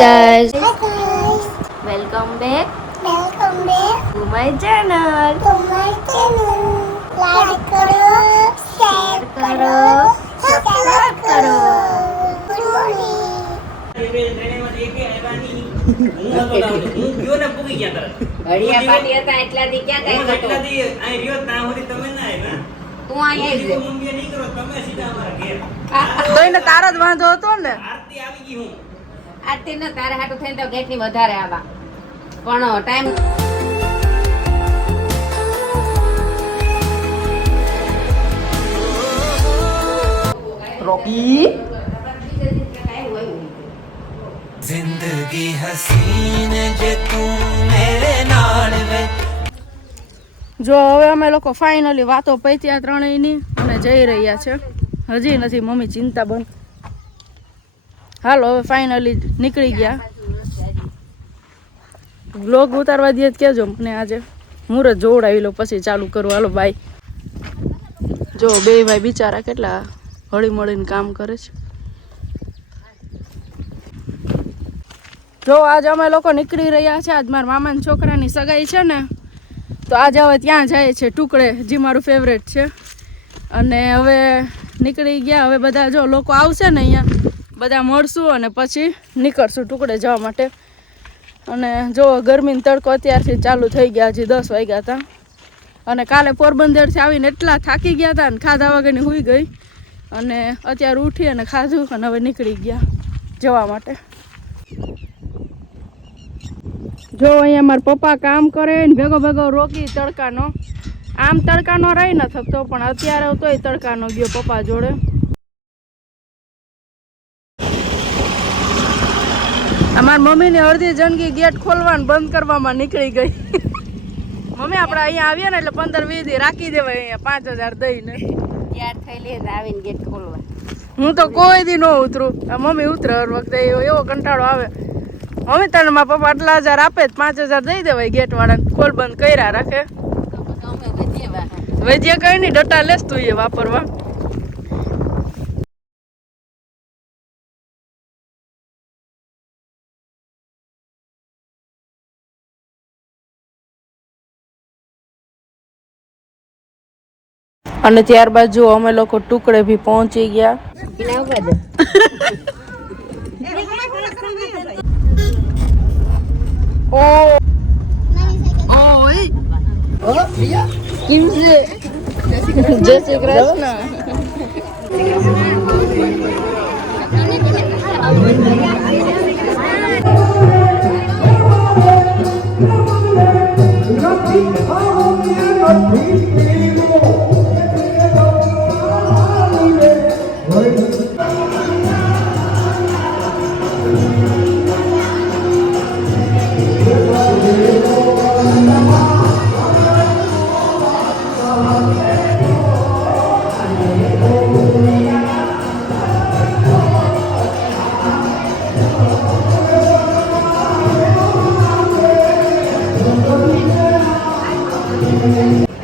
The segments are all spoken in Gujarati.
guys. Hi guys. Welcome back Welcome back to my channel. to my channel. Like करो, share करो, subscribe करो. Good morning. ઘડિયા પાટી હતા એટલાથી ક્યાં કઈ હતો તું અહીંયા તો એને તારો જ વાંધો હતો ને. આરતી ને તારે હાટું થઈને તો ગેટ ની વધારે આવા પણ ટાઈમ રોકી जिंदगी हसीन जे तू मेरे नाल वे જો હવે અમે લોકો ફાઇનલી વાતો પૈત્યા ત્રણેયની અને જઈ રહ્યા છે. હજી નથી મમ્મી ચિંતા બંધ. હાલો હવે ફાઇનલી નીકળી ગયા. વ્લોગ ઉતારવા દે કેજો મને આજે મુહૂર્ત જોવડાવી લો પછી ચાલુ કરું. હાલો બાય. જો બે ભાઈ બિચારા કેટલા હળી મળીને કામ કરે છે. જો આજ અમે લોકો નીકળી રહ્યા છે. આજ મારા મામાના છોકરાની સગાઈ છે ને તો આજે હવે ત્યાં જાય છે ટુકડે, જે મારું ફેવરેટ છે. અને હવે નીકળી ગયા. હવે બધા જો લોકો આવશે ને અહીંયા બધા મળશું અને પછી નીકળશું ટુકડે જવા માટે. અને જો ગરમીનો તડકો અત્યારથી ચાલુ થઈ ગયા. હજી 10 વાગ્યા હતા અને કાલે પોરબંદરથી આવીને એટલા થાકી ગયા હતા ને ખાધા વગરની સૂઈ ગઈ. અને અત્યારે ઉઠી અને ખાધું અને હવે નીકળી ગયા જવા માટે. જો અહીંયા મારા પપ્પા કામ કરે ને ભેગો ભેગો રોકી તડકાનો. આમ તડકાનો રહી ન થતો પણ અત્યારે તોય તડકાનો ગયો પપ્પા જોડે. અમારી મમ્મીની અડધી જિંદગી ગેટ ખોલવાનું બંધ કરવામાં નીકળી ગઈ. મમ્મી આપણે અહીંયા આવીએ ને એટલે 15-20 દી રાખી દેવાય અહીંયા 5000 દઈને. તૈયાર થઈ લે આવીને ગેટ ખોલવા. હું તો કોઈ દી ન ઉતરું. મમ્મી ઉતરે હર વખતે એવો કંટાળો આવે. મમ્મી તને મારા પપ્પા આટલા 1000 આપે 5000 દઈ દેવાય ગેટ વાળાને. ખોલ બંધ કર્યા રાખે. વૈદ્ય કઈ નહીં ડટા લેસ તું એ વાપરવા. અને ત્યારબાદ જો અમે લોકો ટુકડે ભી પહોંચી ગયા. જય શ્રી કૃષ્ણ.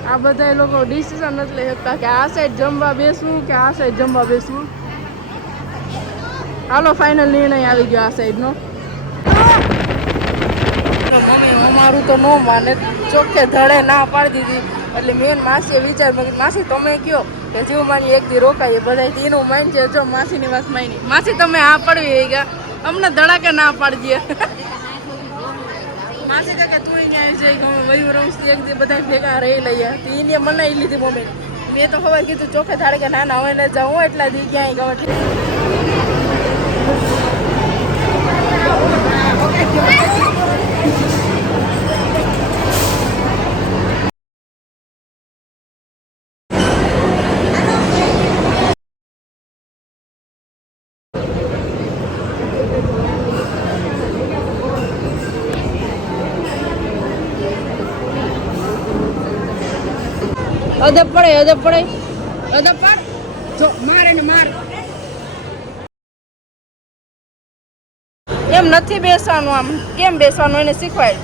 આ બધા લોકો ડિસિઝન નથી લઈ શકતા કે આ સાઈડ જમવા બેસવું કે આ સાઈડ જમવા બેસવું. હાલો ફાઇનલ નિર્ણય આવી ગયો આ સાઈડનો. મમ્મી અમારું તો ન માને, ચોખ્ખે ધડે ના પાડી દીધી. એટલે મેન માસીએ વિચાર માસી તમે કયો કે જેવું માની એક દી રોકાઈએ બધા. એનું માઇન્ડ છે. જો માસીની વાત માની માસી તમે આ પડવી ગયા અમને ધડાકે ના પાડી દે. માસી કે તું અહીંયા જઈ ગમે વયું રમતી એક દી બધા ભેગા રહી લઈએ. એને મનાવી લીધી મમ્મી. મેં તો ખબર કીધું ચોખ્ખે ધાડે કે ના ના હવે ને જાઉં એટલા દી ક્યાંય ગમે. અદબ પડે અદબ પડે અદબ પડ. જો મારે ને માર એમ નથી બેસવાનું. આમ કેમ બેસવાનું એને શીખવાય.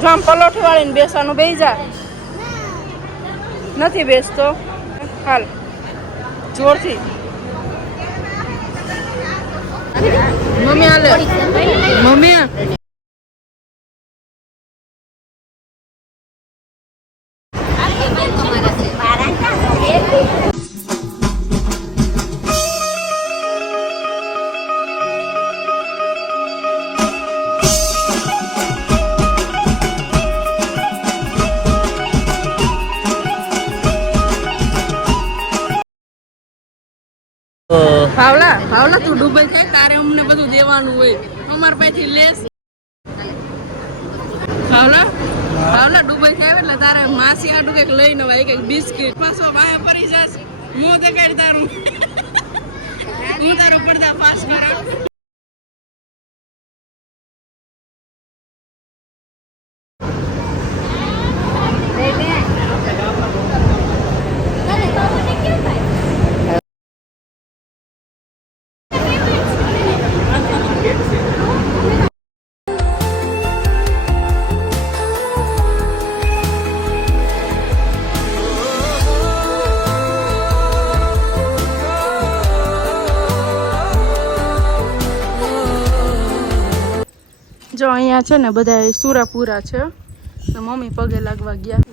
જો આમ પલોઠી વાળીને બેસવાનું. બેસી જા. નથી બેસતો. હાલ જોરથી મમ્મી હાલે મમ્મી ભાવલા તું ડૂબે થાય તારે અમને બધું દેવાનું હોય અમાર પાસેથી લેસ ભાવલા ડૂબે થાય એટલે તારે માસી આટું કંઈક લઈને હોય કંઈક બિસ્કિટ પાછો વાયા પરી જશે મોં દેખાડ તારું હું તારો પડદા પાસ કરાવ જો અહીંયા છે ને બધા સુરાપુરા છે તો મમ્મી પગે લાગવા ગયા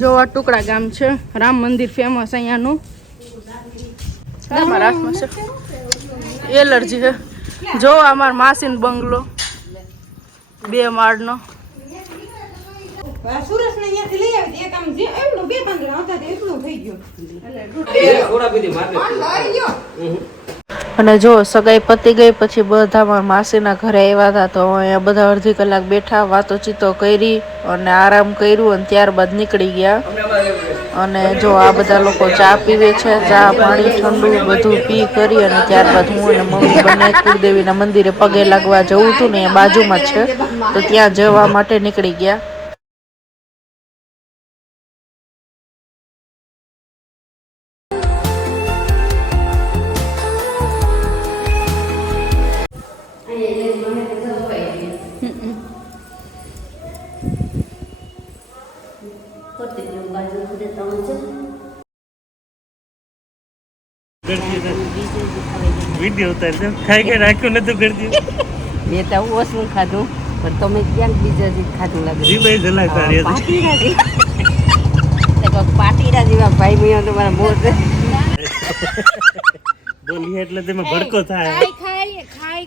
જો આ ટુકડા ગામ છે રામ મંદિર ફેમસ અહીંયાનું મહારાષ્ટ્રમાં છે એલર્જી છે જો અમાર માસીન બંગલો 2 માળનો સુરસ ને અહીંયાથી લઈ આવી એક આમ જે એવડું 2 બંગલા હતા તે એટલું થઈ ગયું અને જો સગાઈ પતી ગઈ પછી બધા મારા માસીના ઘરે આવ્યા હતા તો અહીંયા બધા અડધી કલાક બેઠા વાતોચીતો કરી અને આરામ કર્યું અને ત્યારબાદ નીકળી ગયા અને જો આ બધા લોકો ચા પીવે છે ચા પાણી ઠંડુ બધું પી કરી અને ત્યારબાદ હું અને મમ્મી બંને કુળદેવીના મંદિરે પગે લાગવા જવું હતું ને એ બાજુમાં છે તો ત્યાં જવા માટે નીકળી ગયા વિડિયો ઉતારજો ખાઈ ખાઈ રાખ્યું નતું કરતી મેં તો ઓછું ખાધું પણ તમે ક્યાંક બીજા દી ખાધું લાગે જીભાઈ જલા કાર્ય પાટીરા જેવા ભાઈ મેં તમારા મોર બોલીએ એટલે તેમાં ભડકો થાય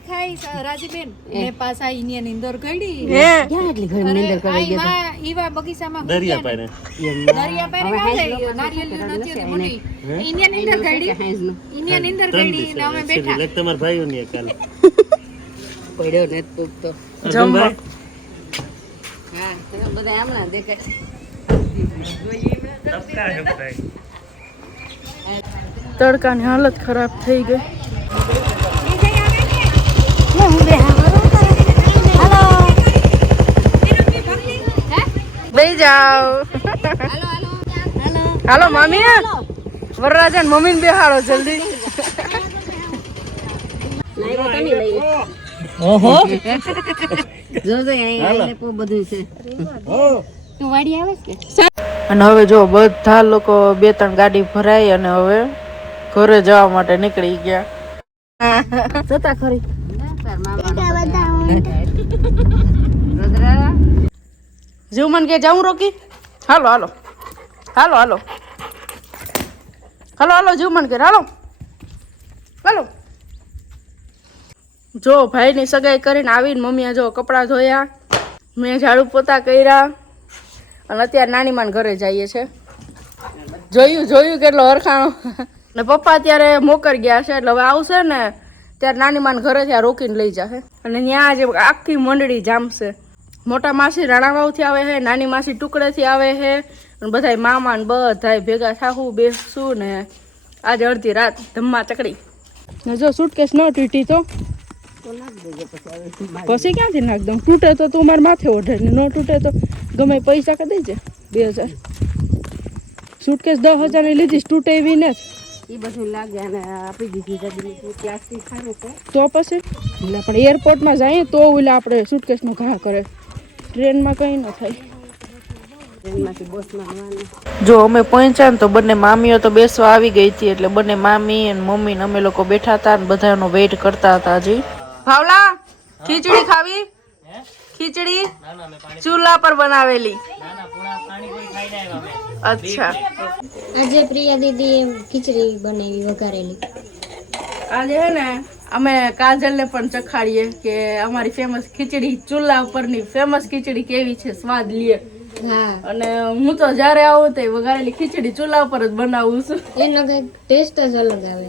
ખાઈ રાજીબેન ને પાછા ઇન્ડિયન ઇન્દોર ગઈ ક્યાં એટલી ઘણી નીંદર કરી ગયા ઈવા બગીચામાં દરિયા પારે દરિયા પારે નારિયેળ નથી મોટી ઇન્ડિયન ઇન્દોર ગઈ ઇન્ડિયન ઇન્દોર ગઈ ને અમે બેઠા લેક તમાર ભાઈઓ ની કાલે પડ્યો ને તું તો જમવા હા તમે બધા આમલા દેખાય તબકા હે ભાઈ તડકાની હાલત ખરાબ થઈ ગઈ બેસી જાઓ હાલો મમ્મી વરરાજા મમ્મી ને બેહાડો જલ્દી ઓહો જોજો અહીં પો બધું છે તું વાડી આવે કે અને હવે જો બધા લોકો 2-3 ગાડી ભરાઈ અને હવે ઘરે જવા માટે નીકળી ગયા જતા ખરી જીવમન કે જાઉં રોકી હાલો હાલો હાલો હાલો હાલો હાલો જીવમન કે હાલો હાલો જો ભાઈની સગાઈ કરીને આવીને મમ્મીએ જો કપડાં ધોયા મેં ઝાડુ પોતા કર્યા અને અત્યારે નાનીમાન ઘરે જઈએ છે જોયું કેટલો હરખાણો ને પપ્પા અત્યારે મોકર ગયા છે એટલે હવે આવશે ને ત્યારે નાનીમાન ઘરે ત્યાં રોકીને લઈ જશે અને ત્યાં આજે આખી મંડળી જામશે મોટા માસી રાણાવાવથી આવે છે નાની માસી ટુકડેથી આવે છે અને બધા મામા ને બધા ભેગા થાવું બેસશું ને આજે અડધી રાત ધમ્મા ચકડી ને જો સુટકેસ ન તૂટી તો પછી ક્યાંથી નાખ દઉં તૂટે તો તું મારા માથે ઓઢે ને ન તૂટે તો ગમે પૈસા કે દેજે 2000 સુટકેસ 10,000 ની લીધીશ તૂટે એવી ને એ બધું લાગે અને આપી દીધી ત્યાંથી ખારું તો પછી એટલે પણ એરપોર્ટમાં જઈએ તો ઓલા આપણે સુટકેસનો ઘા કરે ટ્રેનમાં કંઈ ન થાય જો અમે પહોંચ્યા ને તો બંને મામીઓ તો બેસવા આવી ગઈ હતી, એટલે બંને મામી અને મમ્મી ને અમે લોકો બેઠા હતા ને બધાનો વેઇટ કરતા હતા. હજી ભાવલા ખીચડી ખાવી? ખીચડી ચૂલા પર બનાવેલી. અચ્છા, આજે પ્રિયા દીદી ખીચડી બનાવી વઘારેલી. આજે હે ને અમે કાજલ ને પણ ચખાડીએ કે અમારી ફેમસ ખીચડી, ચૂલા ઉપરની ફેમસ ખીચડી કેવી છે, સ્વાદ લે. હા, અને હું તો જ્યારે આવું તો વઘારેલી ખીચડી ચૂલા ઉપર જ બનાવું છું. એનો કઈક ટેસ્ટ જ અલગ આવે.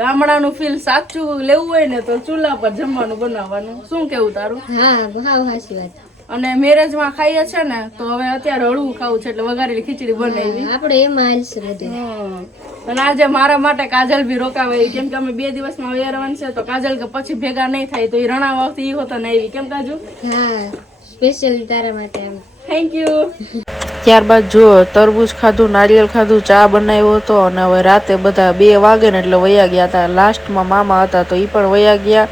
ગામડાનું ફીલ સાચું લેવું હોય ને તો ચૂલા પર જમવાનું બનાવવાનું. શું કેવું તારું? હા, ભાવ હાચી વાત. અને મેરેજમાં ખાઈએ છે ને તો હવે અત્યારે હળવું ખાવું છે એટલે વઘારેલી ખીચડી બનાવી. આપણે એમાં હાલશે બધું. અને આજે મારા માટે કાજલ બી રોકાવે, કેમ કે અમે 2 દિવસમાં વેરવાનું છે તો કાજલ કે પછી ભેગા નહીં થાય તો એ રણાવા આવતી ઈ હોતા ને આવી. કેમ કાજુ? હા, સ્પેશિયલ તારા માટે આમ. Thank you. ત્યારબાદ જો તરબૂચ ખાધું, નારિયેલ ખાધું, ચા બનાવ્યો હતો અને હવે રાતે બધા 2 વાગે ને એટલે વયા ગયા હતા. લાસ્ટમાં મામા હતા તો એ પણ વયા ગયા.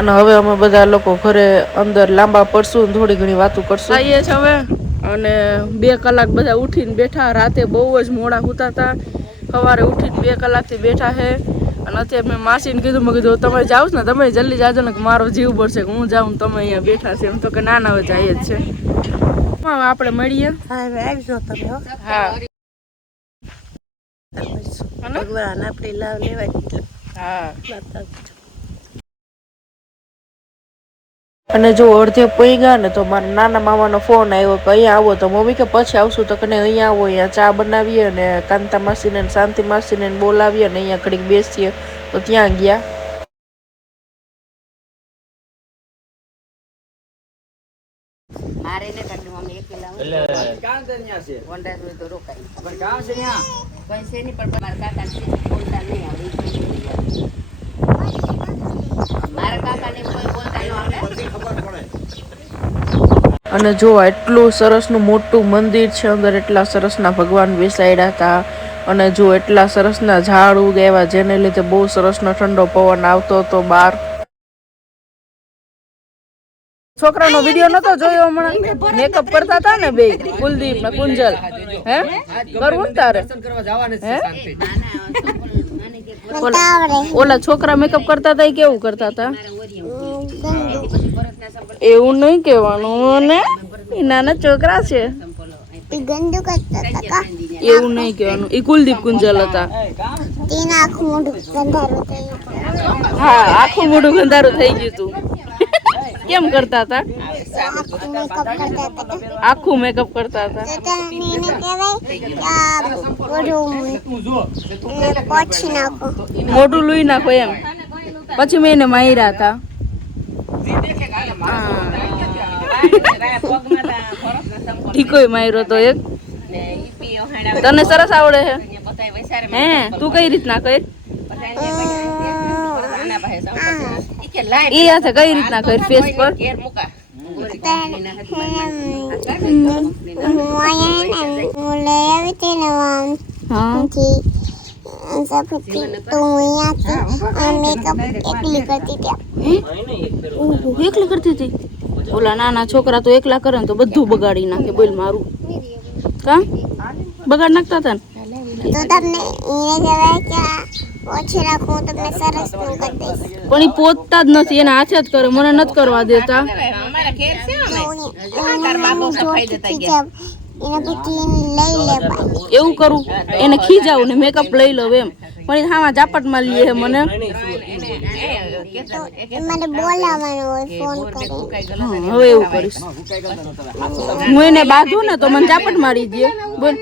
અને હવે અમે બધા લોકો ઘરે અંદર લાંબા પડશું, થોડી ઘણી વાતો કરશું. આવીએ છે હવે અને 2 કલાક બધા ઉઠીને બેઠા. રાતે બહુ જ મોડા સૂતા હતા, સવારે ઉઠીને 2 કલાકથી બેઠા છે. અને અત્યારે મેં માસીને કીધું, મેં કીધું તમે જાઓ ને, તમે જલ્દી જાજો ને કે મારો જીવ પડશે કે હું જાઉં, તમે અહીંયા બેઠા છે. એમ તો કે ના હવે જઈએ જ છે. આપણે મળીએ. આવજો તમે. હા, ભગવાન આપણે લાવ લેવા. હા. અને જો અડધે પઈ ગયા ને તો મારા નાના મામાનો ફોન આવ્યો કે અહીંયા આવો. તો મમ્મી કે પછી આવશું. તો કે અહીંયા આવો, અહીંયા ચા બનાવીએ અને કાંતા માસીને શાંતિ માસીને બોલાવીએ અને અહીંયા ઘડીક બેસીએ. તો ત્યાં ગયા. મારે ને કાઢી મમ્મી એકલા કામ કરન્યા છે વંડા જોઈ તો રોકાઈ પણ કામ છે ન્યા કોઈ છે નહીં પણ મારા કાકા છે બોલતા નહીં આવે. મારા કાકાને કોઈ બોલતા ન આવે, ખબર પડે. અને જો એટલું સરસનું મોટું મંદિર છે, અંદર એટલા સરસના ભગવાન બેસાડ્યા હતા. અને જો એટલા સરસના ઝાડ ઉગાવ્યા જેને લીધે બહુ સરસનો ઠંડો પવન આવતો હતો બહાર. છોકરાનો વિડિયો નતો જોયો હમણાં? મેકઅપ કરતા હતા ને બે, કુલદીપ ને કુંજલ. હે કરવું તારે? ઓલા છોકરા મેકઅપ કરતા હતા એ કેવું કરતા હતા? એવું નહીં કહેવાનું ને, એ નાના છોકરા છે. ગંદુ કરતા હતા. એવું નહીં કહેવાનું, એ કુલદીપ કુંજલ હતા. તેના આખું મોઢું ગંધારું થયું. હા, આખું મોઢું ગંધારું થઈ ગયું તું. કેમ કરતા હતા? આખું મેકઅપ કરતા હતા. મોઢું લૂઈ નાખો એમ. પછી મેં એને માર્યા હતા. ઠીકોય માર્યો તો એક. તને સરસ આવડે છે? હે, તું કઈ રીતના કઈ? ઈ હાથે કઈ રીતના કઈ ફેસ પર? એકલી કરતી હતી? ઓલા નાના છોકરા તો એકલા કરે ને તો બધું બગાડી નાખે. બોલ મારું કા બગાડ નાખતા હતા ને? તો તમને એને કહેવાય કે ઓછી રાખું તમને સરસ કરી દઈશ. પણ એ પોતતા જ નથી, એના હાથે જ કરે, મને નથી કરવા દેતા. અમારા ઘેર છે અમે એના પછી લઈ લે. એવું કરું, એને ખીજાવું ને મેકઅપ લઈ લઉં એમ. પણ એ હામાં ઝાપટમાં લઈએ મને. મને બોલાવવાનો હોય ફોન કરી. હવે એવું કરીશ. હું એને બાંધું ને તો મને ઝાપટ મારી દે. બોલ.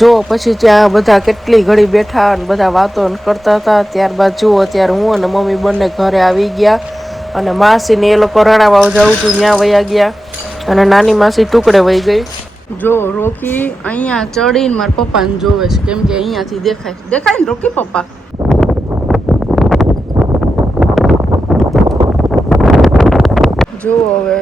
જો પછી ત્યાં બધા કેટલી ઘડી બેઠા અને બધા વાતો કરતા હતા. ત્યારબાદ જુઓ અત્યારે હું અને મમ્મી બંને ઘરે આવી ગયા. અને માસી ને એ લોકો રણાવાવ જવું હતું ત્યાં વયા ગયા. અને નાની માસી ટુકડે વહી ગઈ. જો રોકી અહીંયા ચડીને મારા પપ્પાને જોવે છે, કેમ કે અહીંયાથી દેખાય ને રોકી પપ્પા. જો હવે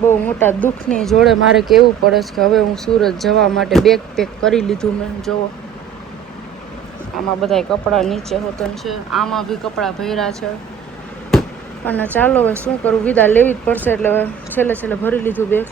બહુ મોટા દુઃખની જોડે મારે કેવું પડે છે કે હવે હું સુરત જવા માટે બેગ પેક કરી લીધું મેં. જોવો આમાં બધા કપડાં નીચે હોતન છે, આમાં બી કપડાં ભર્યા છે. અને ચાલો હવે શું કરું, વિદા લેવી જ પડશે એટલે હવે છેલ્લે ભરી લીધું બેગ.